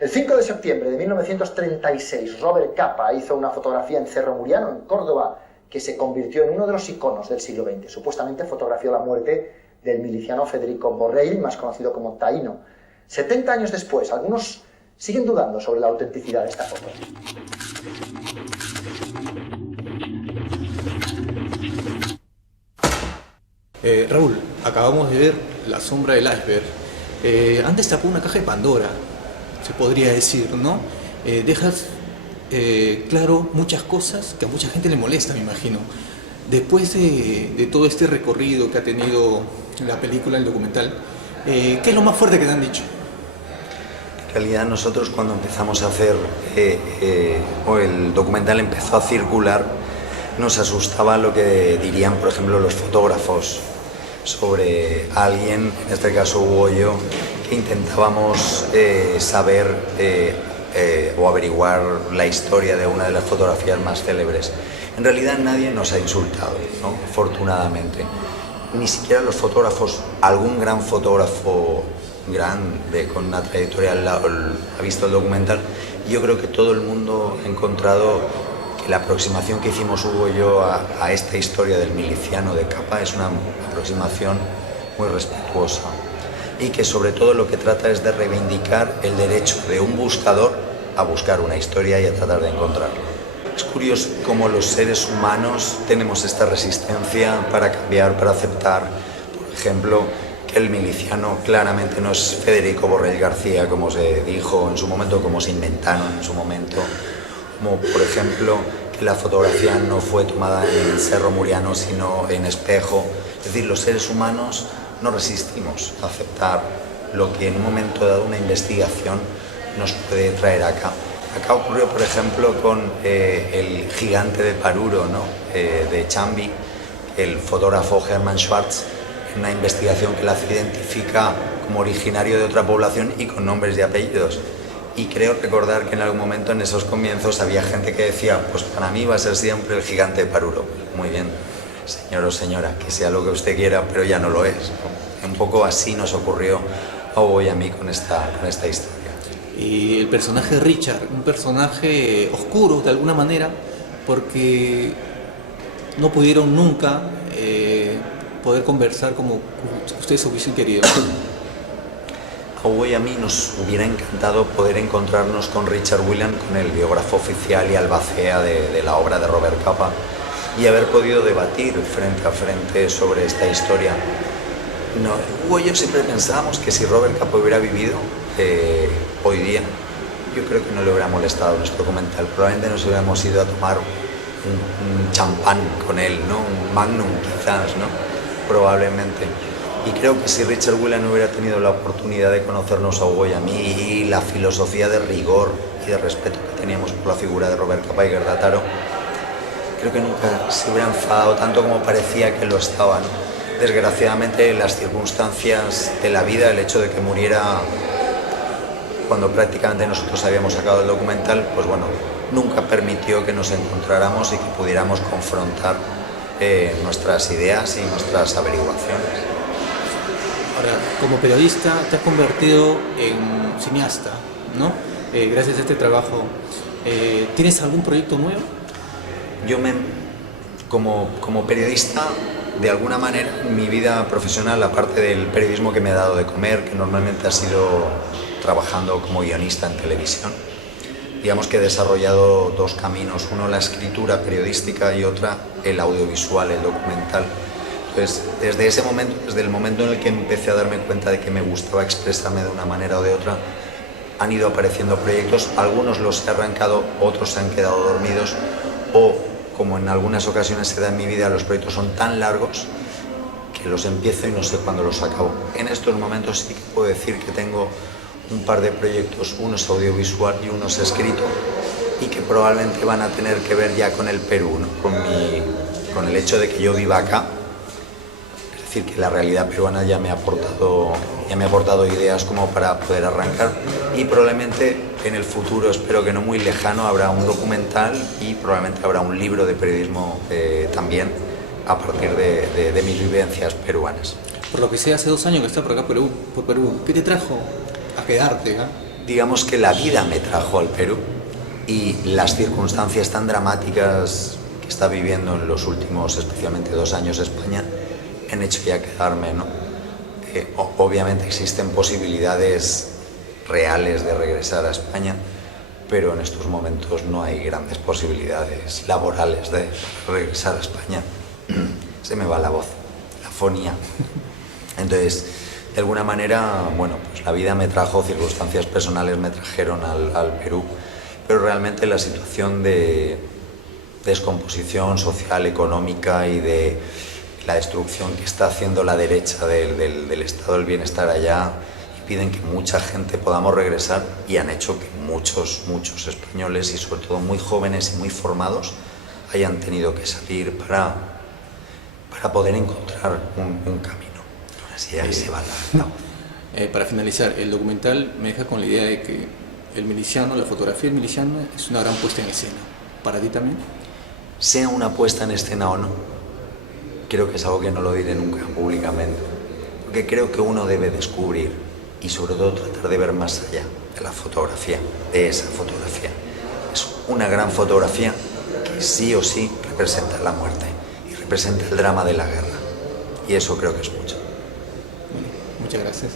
El 5 de septiembre de 1936, Robert Capa hizo una fotografía en Cerro Muriano, en Córdoba, que se convirtió en uno de los iconos del siglo XX. Supuestamente fotografió la muerte del miliciano Federico Borrell, más conocido como Taíno. 70 años después, algunos siguen dudando sobre la autenticidad de esta foto. Raúl, acabamos de ver La sombra del iceberg. Han destapado una caja de Pandora, se podría decir, ¿no? Dejas claro muchas cosas que a mucha gente le molesta, me imagino. Después de todo este recorrido que ha tenido la película, el documental, ¿qué es lo más fuerte que te han dicho? En realidad nosotros cuando empezamos a hacer, o el documental empezó a circular, nos asustaba lo que dirían, por ejemplo, los fotógrafos sobre alguien, en este caso Hugo y yo, que intentábamos saber o averiguar la historia de una de las fotografías más célebres. En realidad nadie nos ha insultado, ¿no? Afortunadamente. Ni siquiera los fotógrafos, algún gran fotógrafo grande con una trayectoria ha visto el documental. Yo creo que todo el mundo ha encontrado que la aproximación que hicimos Hugo y yo a esta historia del miliciano de Capa es una aproximación muy respetuosa y que sobre todo lo que trata es de reivindicar el derecho de un buscador a buscar una historia y a tratar de encontrarla. Es curioso cómo los seres humanos tenemos esta resistencia para cambiar, para aceptar, por ejemplo, que el miliciano claramente no es Federico Borrell García, como se dijo en su momento, como se inventaron en su momento, como por ejemplo que la fotografía no fue tomada en Cerro Muriano sino en Espejo. Es decir, los seres humanos no resistimos a aceptar lo que en un momento dado una investigación nos puede traer acá. Acá ocurrió, por ejemplo, con el gigante de Paruro, ¿no? De Chambi, el fotógrafo Hermann Schwarz, en una investigación que la identifica como originario de otra población y con nombres y apellidos. Y creo recordar que en algún momento en esos comienzos había gente que decía, pues para mí va a ser siempre el gigante de Paruro. Muy bien, señor o señora, que sea lo que usted quiera, pero ya no lo es, ¿no? Un poco así nos ocurrió a Hugo y a mí con esta historia. Y el personaje de Richard, un personaje oscuro de alguna manera, porque no pudieron nunca poder conversar como ustedes hubiesen querido. A Hugo y a mí nos hubiera encantado poder encontrarnos con Richard Whelan, con el biógrafo oficial y albacea de la obra de Robert Capa, y haber podido debatir frente a frente sobre esta historia. No, Hugo y yo siempre pensábamos que si Robert Capa hubiera vivido hoy día, yo creo que no le hubiera molestado nuestro documental. Probablemente nos hubiéramos ido a tomar un champán con él, ¿no? Un magnum quizás, ¿no? Probablemente. Y creo que si Richard Whelan hubiera tenido la oportunidad de conocernos a Hugo y a mí y la filosofía de rigor y de respeto que teníamos por la figura de Robert Capa y Gerda Taro, creo que nunca se hubiera enfadado tanto como parecía que lo estaba, ¿no? Desgraciadamente las circunstancias de la vida, el hecho de que muriera cuando prácticamente nosotros habíamos sacado el documental, pues bueno, nunca permitió que nos encontráramos y que pudiéramos confrontar nuestras ideas y nuestras averiguaciones. Ahora, como periodista te has convertido en cineasta, ¿no? Gracias a este trabajo. ¿Tienes algún proyecto nuevo? Yo como periodista, de alguna manera, mi vida profesional, aparte del periodismo que me ha dado de comer, que normalmente ha sido trabajando como guionista en televisión, digamos que he desarrollado dos caminos, uno la escritura periodística y otra el audiovisual, el documental. Entonces, desde ese momento, desde el momento en el que empecé a darme cuenta de que me gustaba expresarme de una manera o de otra, han ido apareciendo proyectos, algunos los he arrancado, otros se han quedado dormidos, o como en algunas ocasiones se da en mi vida, los proyectos son tan largos que los empiezo y no sé cuándo los acabo. En estos momentos sí que puedo decir que tengo un par de proyectos, uno es audiovisual y uno es escrito, y que probablemente van a tener que ver ya con el Perú, ¿no? con el hecho de que yo viva acá. Es decir, que la realidad peruana ya me ha aportado ideas como para poder arrancar, y probablemente en el futuro, espero que no muy lejano, habrá un documental y probablemente habrá un libro de periodismo también a partir de mis vivencias peruanas. Por lo que sé, hace 2 años que estás por acá por Perú. ¿Qué te trajo a quedarte? digamos que la vida me trajo al Perú y las circunstancias tan dramáticas que está viviendo en los últimos, especialmente 2 años, España, han hecho ya quedarme, ¿no? Obviamente existen posibilidades reales de regresar a España, pero en estos momentos no hay grandes posibilidades laborales de regresar a España. Se me va la voz, la fonía. Entonces, de alguna manera, bueno, pues la vida me trajo, circunstancias personales me trajeron al Perú, pero realmente la situación de descomposición social, económica y de la destrucción que está haciendo la derecha del estado del bienestar allá impiden que mucha gente podamos regresar y han hecho que muchos españoles y sobre todo muy jóvenes y muy formados hayan tenido que salir para poder encontrar un camino. Así ya se va la voz. Para finalizar, el documental me deja con la idea de que el miliciano, la fotografía del miliciano es una gran puesta en escena. ¿Para ti también? Sea una puesta en escena o no, creo que es algo que no lo diré nunca públicamente, porque creo que uno debe descubrir y sobre todo tratar de ver más allá de la fotografía, de esa fotografía. Es una gran fotografía que sí o sí representa la muerte y representa el drama de la guerra, y eso creo que es mucho. Bueno, muchas gracias.